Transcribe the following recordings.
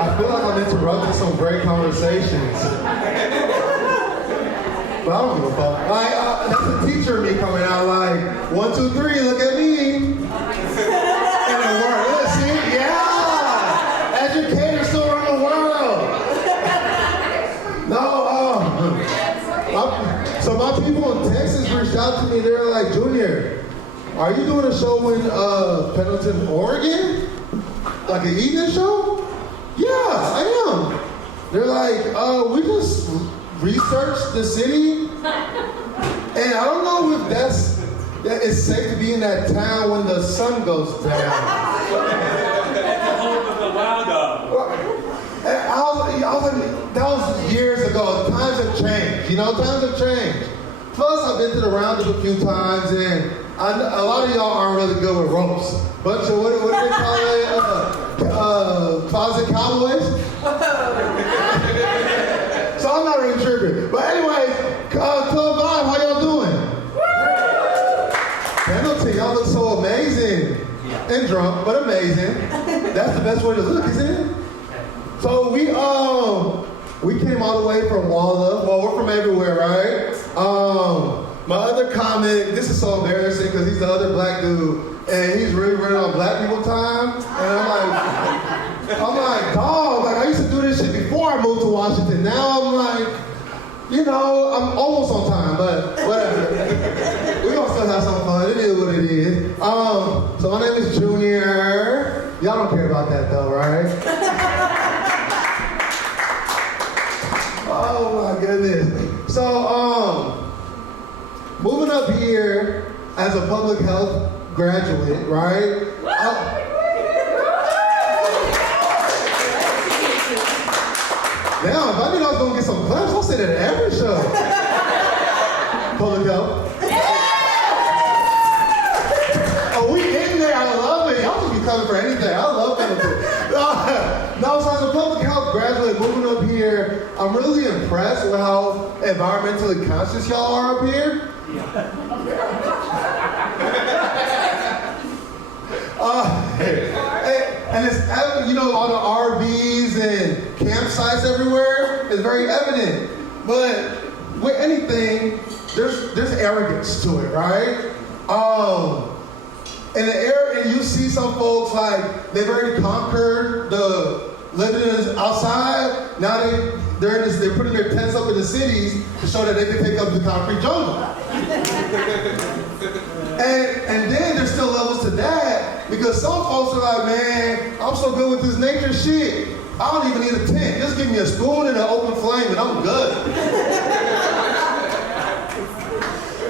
I feel like I'm interrupting some great conversations. But I don't give a fuck. Like, that's the teacher in me coming out like, 1, 2, 3, look at me. And the word, see? Yeah! Educators still run the world. No, so my people in Texas reached out to me. They were like, Junior, are you doing a show in Pendleton, Oregon? Like an evening show? Yeah, I am. They're like, we just researched the city, and I don't know if that it's safe to be in that town when the sun goes down. I was like, that was years ago. Times have changed, times have changed. Plus, I've been to the roundup a few times, and a lot of y'all aren't really good with ropes. Bunch of, what do they call it? Closet cowboys? So I'm not really tripping. But anyways, Club Vibe, how y'all doing? Pendleton, y'all look so amazing. And drunk, but amazing. That's the best way to look, isn't it? So we came all the way from Walla. Well, we're from everywhere, right? My other comic, this is so embarrassing because he's the other black dude, and he's really running on black people time. And I'm like, dog, like I used to do this shit before I moved to Washington. Now I'm like, I'm almost on time, but whatever. We're gonna still have some fun. It is what it is. So my name is Junor. Y'all don't care about that though, right? Oh my goodness. So, moving up here as a public health graduate, right? Damn, if I knew I was gonna get some claps, I'll say that at every show. Public health. Oh, we getting there. I love it. Y'all should be coming for anything. I love Pendleton. No, so as a public health graduate moving up here, I'm really impressed with how environmentally conscious y'all are up here. And it's evident, all the RVs and campsites everywhere is very evident. But with anything, there's arrogance to it, right? And you see some folks like they've already conquered the living outside. Now they're putting their tents up in the cities to show that they can take up the concrete jungle. And then there's still levels to that because some folks are like, man, I'm so good with this nature shit. I don't even need a tent. Just give me a spoon and an open flame and I'm good.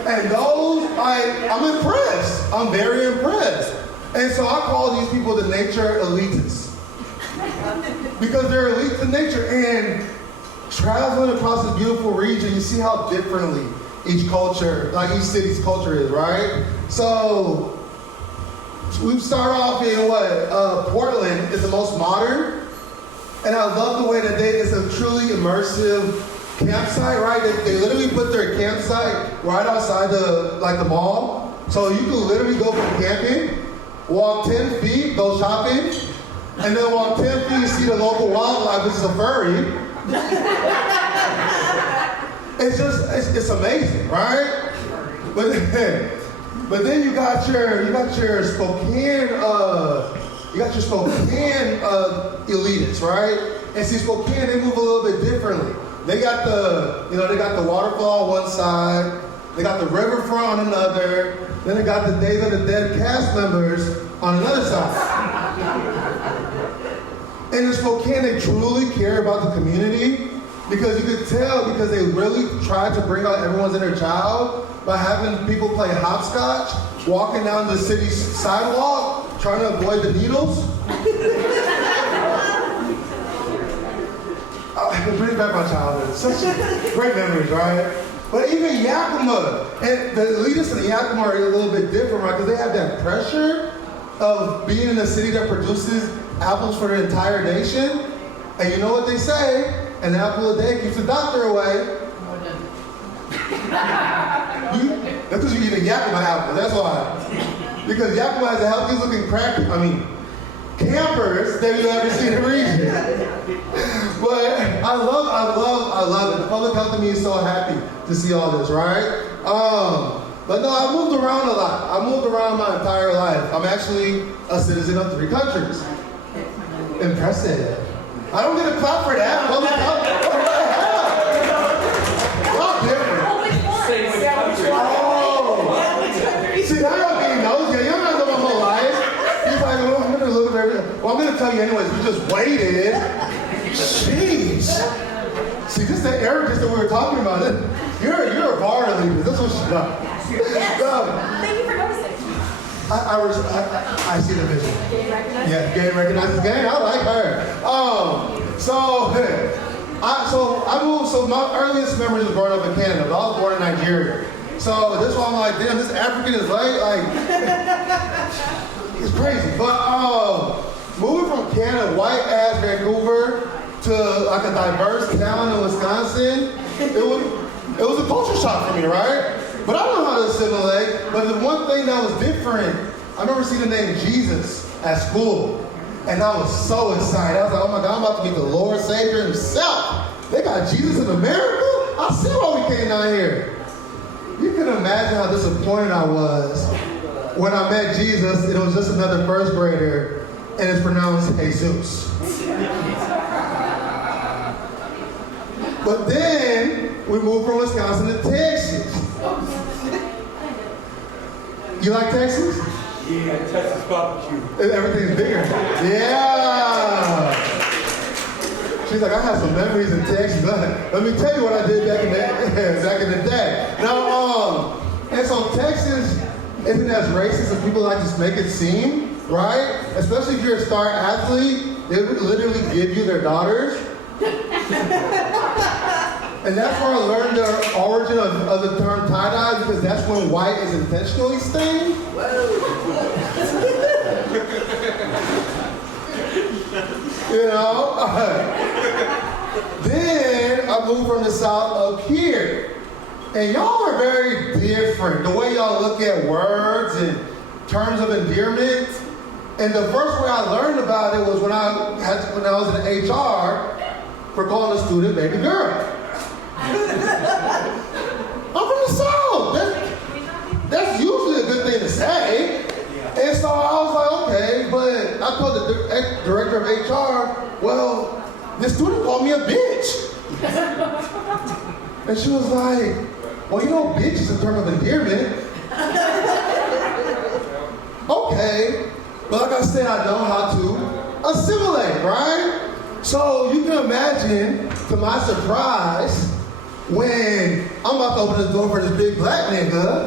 And those, I'm impressed. I'm very impressed. And so I call these people the nature elitists. Because they're elite to nature. And traveling across this beautiful region, you see how differently each culture, like each city's culture is, right? So we start off in Portland is the most modern. And I love the way that it's a truly immersive campsite, right? They literally put their campsite right outside the mall. So you can literally go from camping, walk 10 feet, go shopping, and then walk 10 feet, see the local wildlife, which is a furry. It's amazing, right? But then you got your Spokane, elitists, right? And see, Spokane, they move a little bit differently. They got the waterfall on one side, they got the riverfront on another, then they got the Days of the Dead cast members on another side. And in Spokane, they truly care about the community because you could tell because they really tried to bring out everyone's inner child by having people play hopscotch, walking down the city's sidewalk, trying to avoid the needles. It brings back my childhood. Such great memories, right? But even Yakima, and the elitists in Yakima are a little bit different, right? Because they have that pressure of being in a city that produces apples for the entire nation. And you know what they say? An apple a day keeps the doctor away. That's because you eat a Yakima apple, that's why. Because Yakima has the healthiest looking campers that you've ever seen in the region. public health to me is so happy to see all this, right? But no, I moved around a lot. I moved around my entire life. I'm actually a citizen of 3 countries. Impressive. I don't get a clap for that. Public health. Y'all different. Oh. See, I don't even know. You're not living my whole life. He's like, well, I'm going to look at everything. Well, I'm going to tell you anyways. We just waited. Jeez. See, this is the arrogance that we were talking about. You're a bar leader. That's what she's done. Yes. Thank you for noticing. I see the vision. Yeah, Gabe recognizes Gabe. I like her. So I moved. So my earliest memories of growing up in Canada. But I was born in Nigeria. So this one, I'm like, damn, this African is like it's crazy. But moving from Canada, white ass Vancouver, to like a diverse town in Wisconsin, it was a culture shock for me, right? But I don't know how to assimilate. But the one thing that was different, I remember seeing the name Jesus at school. And I was so excited. I was like, oh my God, I'm about to meet the Lord Savior himself. They got Jesus in America? I see why we came down here. You can imagine how disappointed I was when I met Jesus. It was just another first grader, and it's pronounced Jesus. But then we moved from Wisconsin to Texas. You like Texas? Yeah, Texas barbecue. Everything's bigger. Yeah. She's like, I have some memories in Texas. Let me tell you what I did back in the day. Now, and so Texas isn't as racist as people like to make it seem, right? Especially if you're a star athlete, they would literally give you their daughters. And that's where I learned the origin of the term tie-dye, because that's when white is intentionally stained. You know? Then I moved from the South up here. And y'all are very different. The way y'all look at words and terms of endearment. And the first way I learned about it was when I was in HR for calling a student baby girl. I'm from the South. That's usually a good thing to say. And so I was like, okay, but I told the director of HR, well, this student called me a bitch. And she was like, well, you know, bitch is a term of endearment. Okay, but like I said, I know how to assimilate, right? So you can imagine, to my surprise, when I'm about to open the door for this big black nigga.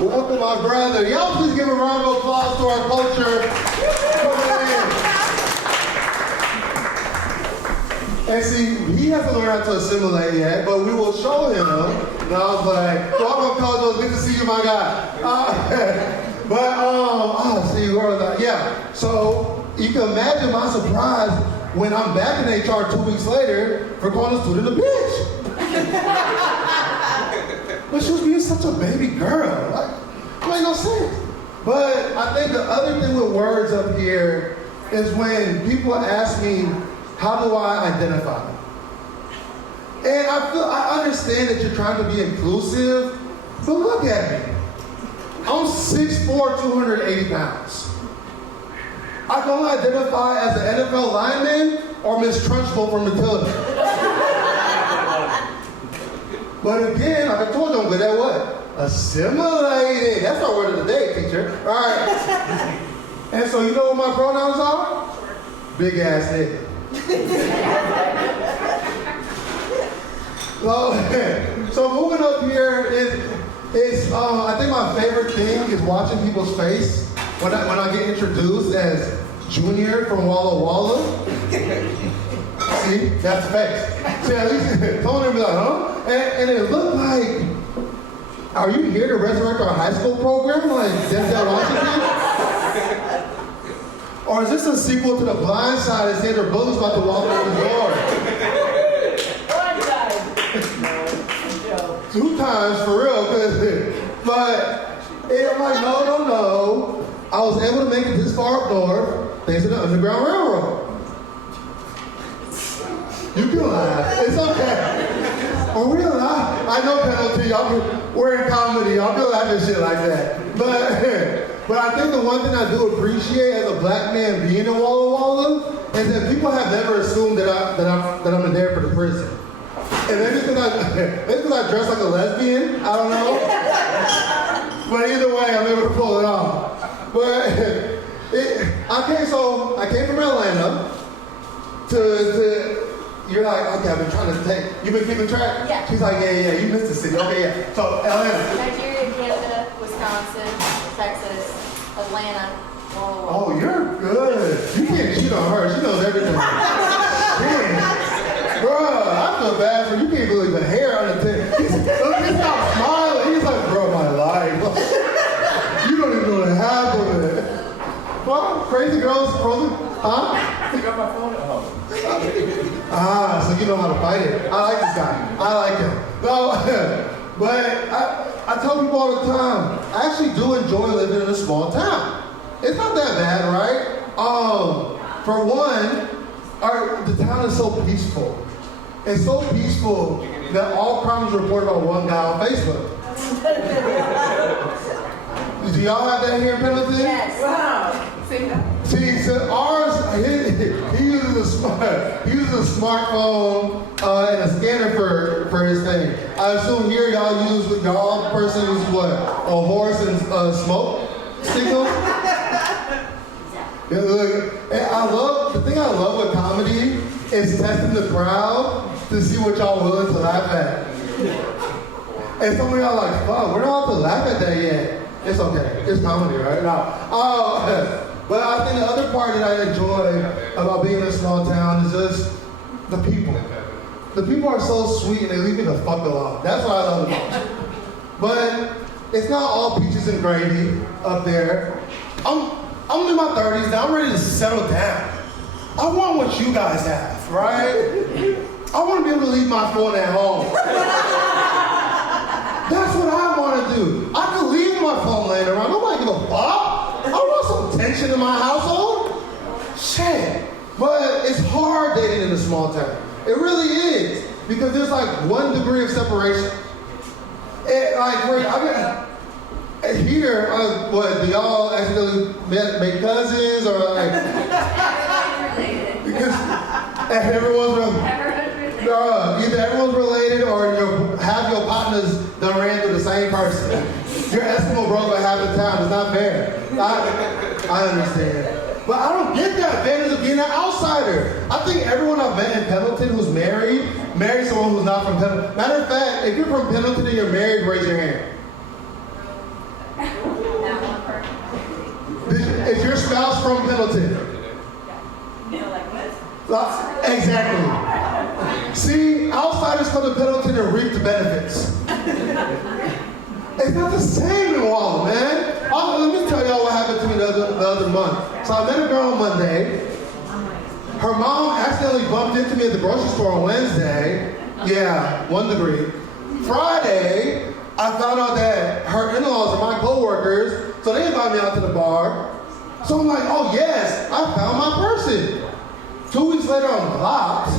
Welcome, my brother. Y'all please give a round of applause to our culture. And see, he hasn't learned how to assimilate yet, but we will show him. And I was like, welcome, Coach. Good to see you, my guy. See, where was I? Yeah. So you can imagine my surprise when I'm back in HR 2 weeks later for calling a student a bitch. But she was being such a baby girl. Like, it made no sense. But I think the other thing with words up here is when people ask me, how do I identify? And I understand that you're trying to be inclusive, but look at me. I'm 6'4", 280 pounds. I can only identify as an NFL lineman or Miss Trunchbull from Matilda. But again, like I told you, I'm good at what? Assimilating. That's our word of the day, teacher. All right. And so you know what my pronouns are? Big ass nigga. So moving up here is I think my favorite thing is watching people's face when I get introduced as Junior from Walla Walla. See, that's the face. See, at least someone will be like, huh? And it looked like, are you here to resurrect our high school program like Denzel Washington? Or is this a sequel to The Blind Side and Sandra Bullock's about to walk through the door? Two times for real, but I'm like, no. I was able to make it this far up north thanks to the Underground Railroad. You can laugh. It's okay. Are we allowed? I know penalty. We're in comedy. Y'all can laugh at shit like that. But I think the one thing I do appreciate as a black man being in Walla Walla is that people have never assumed that I'm there for the prison. And maybe because I dress like a lesbian. I don't know. But either way, I'm able to pull it off. But I came from Atlanta to you're like, okay, I've been trying to take, you've been keeping track? Yeah. She's like, yeah, you missed the city. Okay, yeah. So Atlanta. Nigeria, Canada, Wisconsin, Texas, Atlanta. Whoa. Oh, you're good. You can't cheat on her. She knows everything. Damn. Bruh, I feel bad for you. You can't believe the hair on the thing. He's not smiling. He's like, bro, my life. You don't even know the half of it. Well, crazy girls, frozen, huh? I got my phone at home. So you know how to fight it. I like this guy. I like him. No, but I tell people all the time, I actually do enjoy living in a small town. It's not that bad, right? For one, the town is so peaceful. It's so peaceful that all crimes are reported by one guy on Facebook. Do y'all have that here in Pendleton? Yes. Wow. See, so ours, he uses a smartphone and a scanner for his thing. I assume here y'all person uses what? A horse and smoke signals? Yeah, look, and the thing I love with comedy is testing the crowd to see what y'all willing to laugh at. And some of y'all are like, fuck, we're not allowed to laugh at that yet. It's okay. It's comedy, right? No. But I think the other part that I enjoy about being in a small town is just the people. The people are so sweet and they leave me the fuck alone. That's what I love the most. But it's not all peaches and gravy up there. I'm in my 30s now. I'm ready to settle down. I want what you guys have, right? I want to be able to leave my phone at home. That's what I want to do. I can leave my phone laying around. Nobody give a fuck. I want some tension in my household. Shit. But it's hard dating in a small town. It really is. Because there's like 1 degree of separation. Here, do y'all accidentally make cousins or like? Because everyone's related. Either everyone's related or half your partners done ran through the same person. Your Eskimo broke by half the town. It's not fair. I understand. But I don't get that advantage of being an outsider. I think everyone I've met in Pendleton who's married someone who's not from Pendleton. Matter of fact, if you're from Pendleton and you're married, raise your hand. Is your spouse from Pendleton? Exactly. See, outsiders come to Pendleton and reap the benefits. It's not the same in Walla, man. Let me tell y'all what happened to me the other month. So I met a girl on Monday. Her mom accidentally bumped into me at the grocery store on Wednesday. Yeah, 1 degree. Friday, I found out that her in-laws are my co-workers, so they invited me out to the bar. So I'm like, oh yes, I found my person. 2 weeks later, I'm blocked.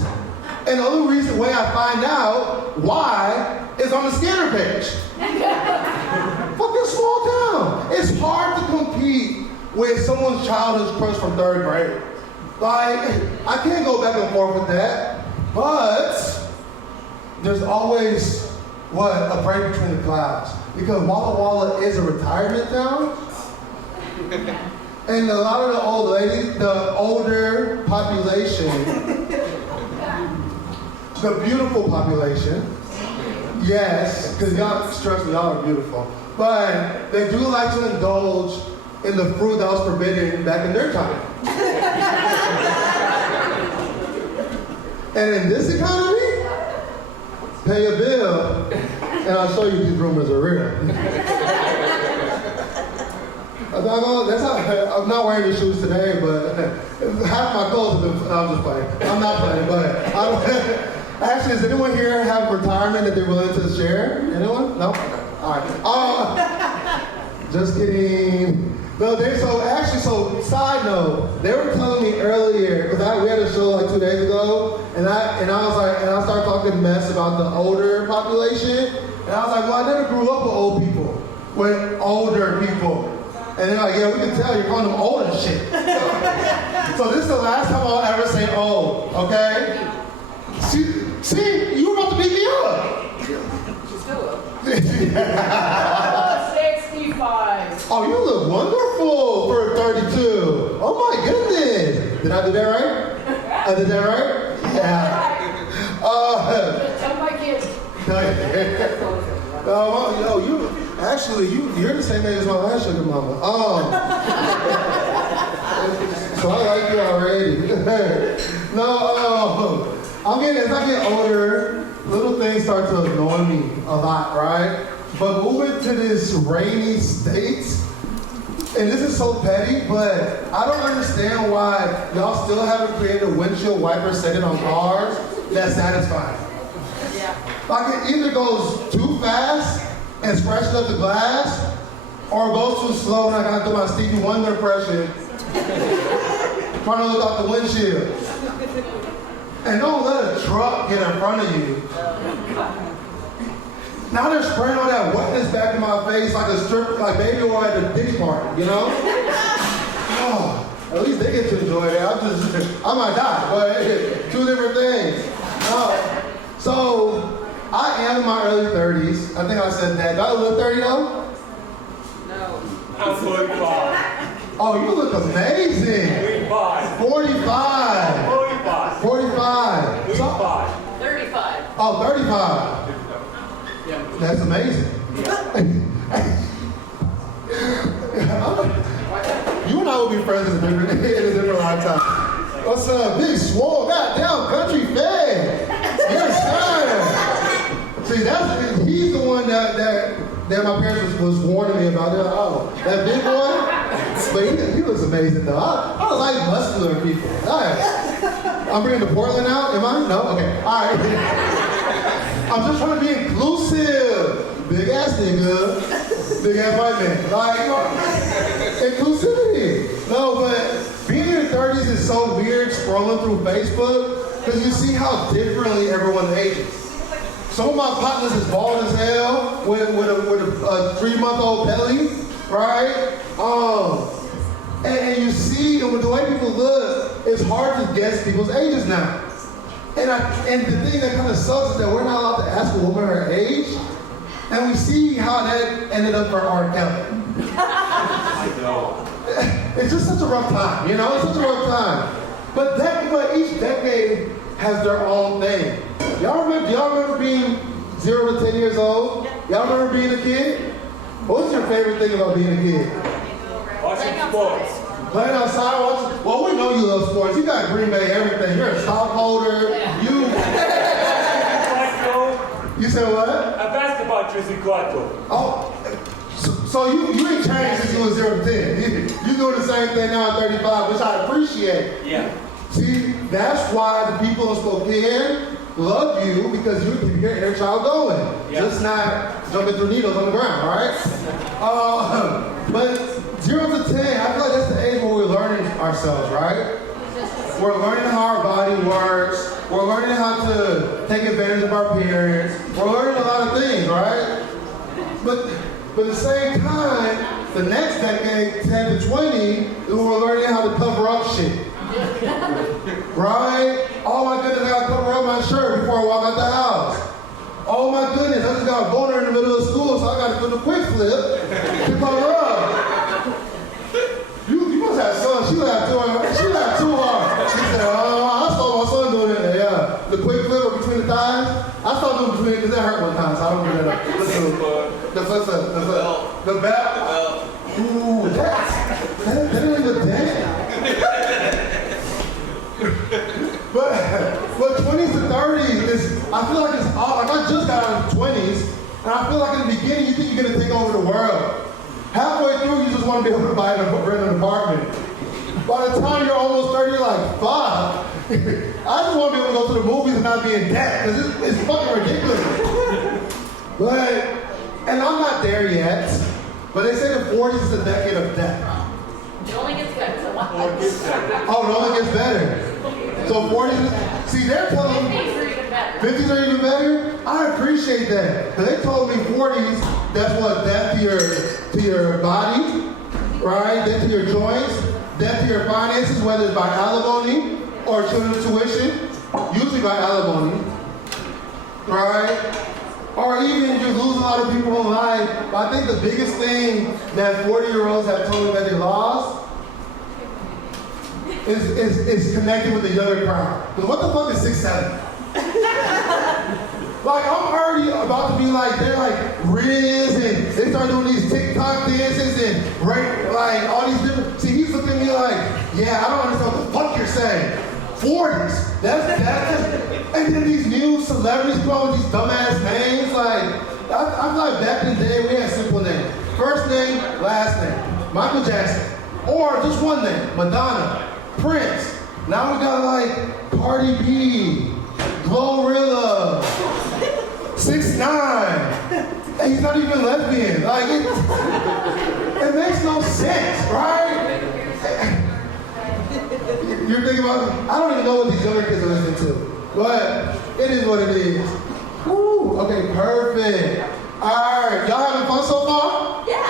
And the only way I find out why is on the scanner page. Fucking small town. It's hard to compete with someone's childhood crush from 3rd grade. Like, I can't go back and forth with that. But there's always, a break between the clouds. Because Walla Walla is a retirement town. And a lot of the old ladies, the older population, the beautiful population, yes, because y'all, trust me, y'all are beautiful, but they do like to indulge in the fruit that was forbidden back in their time. And in this economy, pay a bill, and I'll show you these rumors are real. I'm not wearing these shoes today, but half my clothes have been, I'm just playing. I'm not playing, but actually, does anyone here have retirement that they're willing to share? Anyone? No? All right. Just kidding. No, so side note, they were telling me earlier, because we had a show like 2 days ago, And I started talking mess about the older population. And I was like, well, I never grew up with old people, with older people. And they're like, yeah, we can tell you're calling them old and shit. So this is the last time I'll ever say old, okay? See, you were about to beat me up. She's still up. 65. Oh, you look wonderful for 32. Oh my goodness. Did I do that right? I did that right? Yeah. Tell my kids. You're the same age as my last sugar mama. So I like you already. As I get older, little things start to annoy me a lot, right? But moving to this rainy state, and this is so petty, but I don't understand why y'all still haven't created a windshield wiper setting on cars that's satisfying. Yeah. Like it either goes too fast and scratches up the glass, or it goes too slow and I gotta do my Stevie Wonder impression, trying to look out the windshield. And don't let a truck get in front of you. Now they're spraying all that wetness back in my face like like baby oil at a dick party, you know? Oh, at least they get to enjoy it. I might die, but two different things. So I am in my early 30s. I think I said that. Do I look 30 though? No. I'm 45. Oh, you look amazing. 45. 45. 45. 45. 45. 35. Oh, 35. That's amazing. You and I will be friends in a different lifetime. What's up, Big Swole? Goddamn, country fed. Yes, sir. See, he's the one that my parents was warning me about. They're like, oh, that big boy? But he looks amazing, though. I like muscular people. All right. I'm bringing the Portland out, am I? No? Okay. All right. I'm just trying to be inclusive. Big ass nigga. Big ass white man. Like, inclusivity. No, but being in your 30s is so weird scrolling through Facebook because you see how differently everyone ages. Some of my partners is bald as hell with a 3-month-old belly, right? And you see, and with the way people look, it's hard to guess people's ages now. And the thing that kind of sucks is that we're not allowed to ask a woman her age. And we see how that ended up for R. Kelly. I know. It's just such a rough time, you know? It's such a rough time. But each decade has their own thing. Do y'all remember being 0 to 10 years old? Y'all remember being a kid? What's your favorite thing about being a kid? Watching sports. Playing outside, watching. Well, we know you love sports. You got Green Bay, everything. You're a stockholder. You said what? A basketball jersey cuatro. Oh, so you ain't changed since you was 0 to 10. You doing the same thing now at 35, which I appreciate. Yeah. See, that's why the people in Spokane love you, because you keep your inner child going. Yeah. Just not jumping through needles on the ground, all right? But 0 to 10, I feel like that's the age where we're learning ourselves, right? We're learning how our body works. We're learning how to take advantage of our parents. We're learning a lot of things, right? But at the same time, the next decade, 10 to 20, we're learning how to cover up shit. Right? Oh my goodness, I gotta cover up my shirt before I walk out the house. Oh my goodness, I just got a boner in the middle of school, so I gotta do the quick flip to cover up. You must have son. She laughed too hard. She laughed too hard. She said, I saw my son doing it. Yeah. The quick flip between the thighs. I saw them between, because that hurt one time, so I don't do that up. The flip. The belt. Ooh, that ain't even dead. But 20s to 30s is, I feel like it's all, like I just got out of the 20s, and I feel like in the beginning you think you're gonna take over the world. Halfway through, you just want to be able to rent an apartment. By the time you're almost 30, you're like, fuck. I just want to be able to go to the movies and not be in debt, because it's fucking ridiculous. And I'm not there yet, but they say the 40s is a decade of debt. It only gets better. Oh, it only gets better. So So 40s, see, they're telling me 50s are even better. 50s are even better. I appreciate that. Because they told me 40s, that's what, death to your body, right? Death to your joints, death to your finances, whether it's by alimony or children's tuition, usually by alimony, right? Or even just lose a lot of people in life. But I think the biggest thing that 40-year-olds have told me that they lost is connected with the younger crowd. Because what the fuck is 6'7"? Like, I'm already about to be like, they're like Riz, and they start doing these TikTok dances and like all these different. See, he's looking at me like, yeah, I don't understand what the fuck you're saying. 40s, that's and then these new celebrities come out with these dumbass names. Like, I'm like, back in the day, we had simple names. First name, last name. Michael Jackson. Or just one name, Madonna, Prince. Now we got like Cardi B, Glorilla, 6ix9ine. And he's not even lesbian. Like, it makes no sense, right? You're thinking about, I don't even know what these younger kids are listening to. But it is what it is. Woo, okay, perfect. All right, y'all having fun so far? Yeah.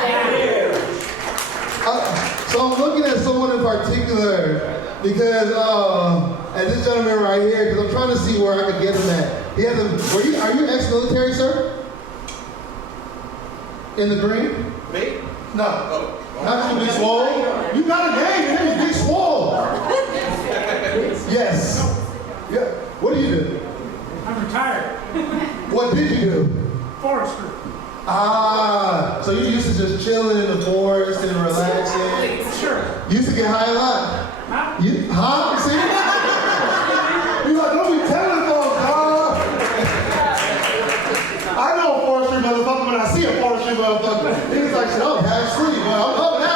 So I'm looking at someone in particular because, and this gentleman right here, because I'm trying to see where I could get him at. He has are you ex-military, sir? In the green? Me? No. Oh. Not you, Big Swole. You got a name, your name is Big Swole. Yes. Yeah. What do you do? I'm retired. What did you do? Forester. Ah, so you used to just chilling in the forest and relaxing. Sure. You used to get high a lot. Huh? Huh? See? You like, don't be telling folks, dog. I know a forestry motherfucker when I see a forestry motherfucker. He's like, shit, I was half asleep, but I'm up now.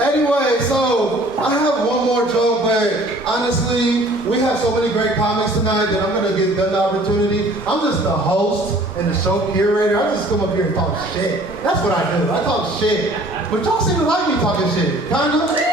Anyway, so I have one more joke, but honestly, we have so many great comics tonight that I'm gonna give them the opportunity. I'm just the host and the show curator. I just come up here and talk shit. That's what I do. I talk shit. But y'all seem to like me talking shit. Kinda?